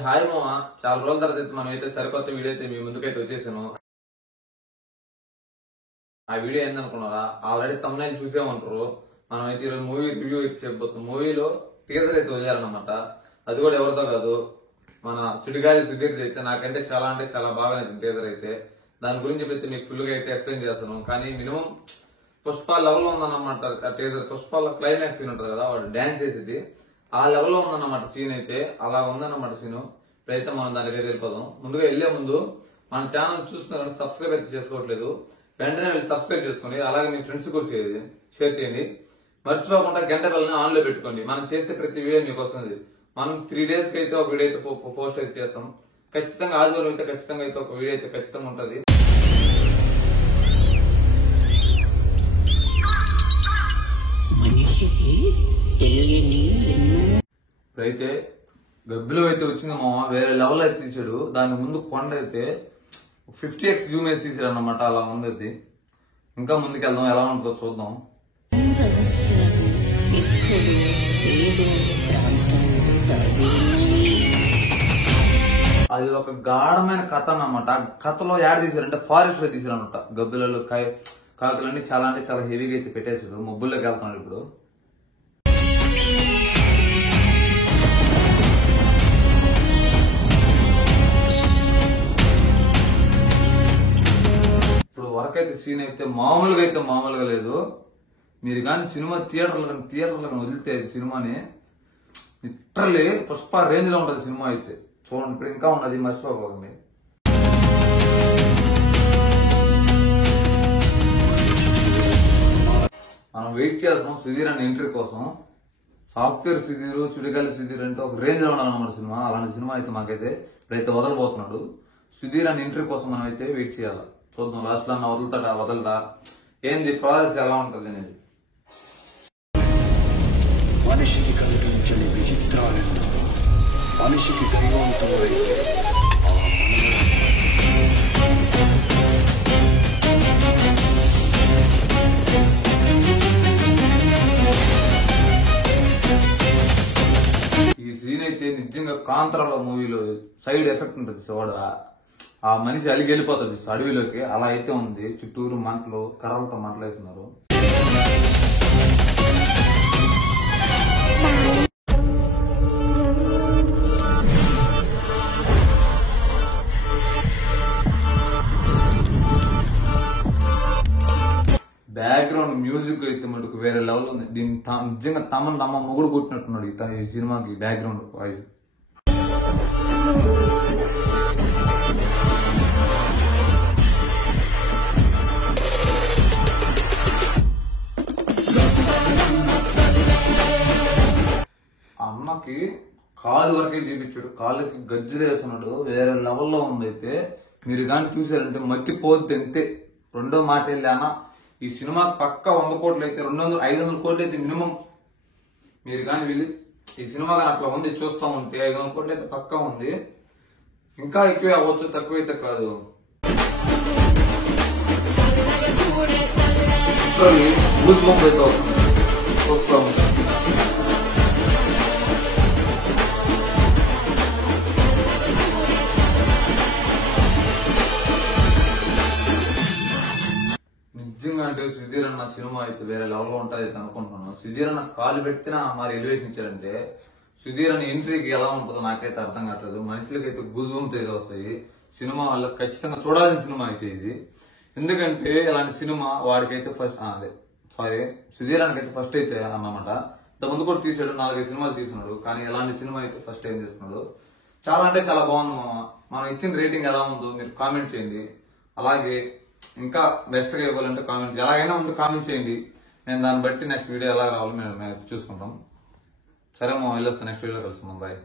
Hi మామ, చాలా రోజుల తర్వాత అయితే మనం అయితే సరికొత్త వీడియో అయితే మీ ముందుకైతే వచ్చేసాను. ఆ వీడియో ఏందనుకున్నారా, ఆల్రెడీ తమ్ముళ్ళు చూసేమంటారు. మనం అయితే ఈరోజు మూవీ రివ్యూ అయితే చెప్పబోతున్నాం. మూవీలో టీజర్ అయితే వదిలేరనమాట. అది కూడా ఎవరితో కాదు, మన సుడిగాలి సుధీర్ అయితే. నాకంటే చాలా అంటే చాలా బాగా నచ్చింది టీజర్ అయితే. దాని గురించి అయితే మీకు ఫుల్ గా అయితే ఎక్స్ప్లెయిన్ చేస్తాను. కానీ మినిమం పుష్ప లెవెల్ లో ఉందన్నమాట ఆ టీజర్. పుష్పలో క్లైమాక్స్ సీన్ ఉంటుంది కదా, వాడు డాన్స్ చేసేది ఆ లెవెల్ లో ఉందన్నమాట సీన్ అయితే. అలా ఉందన్నమాట సీన్. ఇప్పుడైతే మనం దానికి వెళ్ళిపోదాం. ముందుగా వెళ్లే ముందు మన ఛానల్ చూస్తున్నారు, సబ్స్క్రైబ్ అయితే చేసుకోవట్లేదు, వెంటనే వెళ్ళి సబ్స్క్రైబ్ చేసుకోండి. అలాగే మీ ఫ్రెండ్స్ కూడా షేర్ చేయండి. మర్చిపోకుండా గంట బెల్ని ఆన్ లో పెట్టుకోండి. మనం చేసే ప్రతి వీడియో మీకు వస్తుంది. మనం 3 days కి అయితే ఒక వీడియో అయితే పోస్ట్ అయితే చేస్తాం. ఖచ్చితంగా ఆదివారం అయితే ఖచ్చితంగా అయితే ఒక వీడియో అయితే ఖచ్చితంగా ఉంటది. ఇప్పుడైతే గబ్బిలో అయితే వచ్చింది మామ, వేరే లెవెల్ అయితే తీసాడు. దాని ముందు కొండ అయితే 50x జూమ్ వేసి తీసాడు అన్నమాట. అలా ఉంది. ఇంకా ముందుకెళ్దాం, ఎలా ఉంటుందో చూద్దాం. అది ఒక గాఢమైన కథ అన్నమాట. ఆ కథలో యాడ్ తీసారంటే ఫారెస్ట్ లో తీసారనమాట. గబ్బిలలో కాకులన్నీ చాలా అంటే చాలా హెవీగా అయితే పెట్టేసాడు. మబ్బుల్లోకి వెళ్తున్నాడు ఇప్పుడు. వరకైతే సీన్ అయితే మామూలుగా లేదు. మీరు కానీ సినిమా థియేటర్లో వదిలితే సినిమాని లిటరల్లీ పుష్ప రేంజ్ లో ఉంటది సినిమా అయితే. చూడండి, ఇప్పుడు ఇంకా ఉన్నది, మర్చిపోకండి. మనం వెయిట్ చేస్తాం సుధీర్ అనే ఎంట్రీ కోసం. సాఫ్ట్వేర్ సుధీర్, సుడిగాలి సుధీర్ అంటే ఒక రేంజ్ లో ఉండాలన్నమాట సినిమా. అలాంటి సినిమా అయితే మాకైతే ఇప్పుడైతే వదలబోతున్నాడు. సుధీర్ అనే ఎంట్రీ కోసం మనం అయితే వెయిట్ చేయాలి. చూద్దాం లాస్ట్ లో వదలదా ఏంది ప్రాసెస్ ఎలా ఉంటుంది అనేది. మనిషికి కనిపించని విచిత్రాలను మనిషికి ధైర్యవంతులైతే ఈ సీన్ అయితే నిజంగా కాంతారా మూవీలో సైడ్ ఎఫెక్ట్ ఉంటుంది చూడ. ఆ మనిషి అలిగి వెళ్ళిపోతుంది అడవిలోకి. అలా అయితే ఉంది. చుట్టూరు మంటలు, కర్రలతో మంటలు వేస్తున్నారు. బ్యాక్గ్రౌండ్ మ్యూజిక్ అయితే మటుకు వేరే లెవెల్ ఉంది. దీన్ని నిజంగా తమ మొగుడు కొట్టినట్టున్నాడు ఈ సినిమాకి బ్యాక్గ్రౌండ్ వాయిస్. అన్నకి కాలు వరకే చూపించాడు, కాళ్ళకి గజ్జలు వేస్తున్నాడు. వేరే లెవెల్లో ఉంది అయితే. మీరు కానీ చూసారంటే మత్తిపోద్ది అంతే. రెండో మాట వెళ్ళి అన్న ఈ సినిమా పక్క 100 కోట్లు అయితే 500 కోట్లు అయితే మినిమం. మీరు కానీ వెళ్ళి ఈ సినిమా కానీ అట్లా ఉంది చూస్తా ఉంటే 500 కోట్లు అయితే పక్కా ఉంది. ఇంకా ఎక్కువే అవ్వచ్చు, తక్కువైతే కాదు. అయితే వస్తుంది చూస్తాం. నిజంగా అంటే సుధీర్ అన్న సినిమా అయితే వేరే లెవెల్ లో ఉంటుంది అయితే అనుకుంటున్నాను. సుధీర్ అన్న కాలు పెడితేనే మరి ఎలివేషన్ ఇచ్చారంటే సుధీర్ అన్న ఎంట్రీకి ఎలా ఉంటుందో నాకైతే అర్థం కావట్లేదు. మనుషులకి అయితే గుజుంతో అయితే వస్తాయి. సినిమా వాళ్ళకి ఖచ్చితంగా చూడాల్సిన సినిమా అయితే ఇది. ఎందుకంటే ఇలాంటి సినిమా వాడికైతే సుధీర్ అన్నకైతే ఫస్ట్ అయితే అన్నమాట. ఇంతకుముందు కూడా తీసాడు, 4-5 సినిమాలు తీసుకున్నాడు. కానీ ఎలాంటి సినిమా అయితే ఫస్ట్ టైం చేస్తున్నాడు. చాలా అంటే చాలా బాగుంది మామ. మనం ఇచ్చిన రేటింగ్ ఎలా ఉందో మీరు కామెంట్ చేయండి. అలాగే ఇంకా బెస్ట్ గా ఇవ్వాలంటే కామెంట్, ఎలాగైనా ఉంటే కామెంట్ చేయండి. నేను దాన్ని బట్టి నెక్స్ట్ వీడియో ఎలా రావాలో మేము చూసుకుంటాం. సరే మా వెళ్ళొస్తాను, నెక్స్ట్ వీడియో కలుసుకుందాం. బాయ్.